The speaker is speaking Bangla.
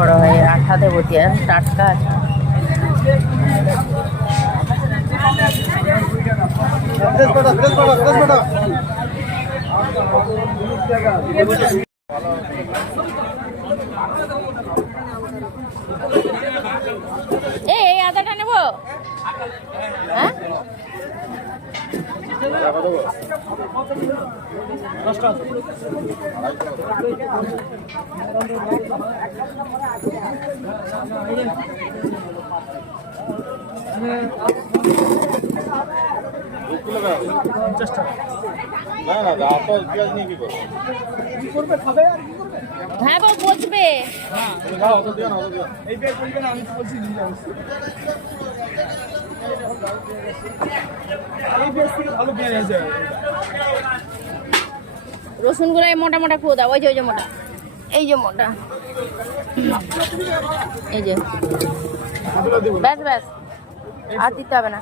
বড় হয়, আঠা দেবো দিয়ে টাটকা আছে। এই আদাটা নেবো, হ্যাঁ হ্যাঁ বাবু বসবে। রসুন গুলো মোটা মোটা খুঁড়ে দাও, ওই যে মোটা, এই যে মোটা, এই যে ব্যাস ব্যাস, আর দিতে হবে না।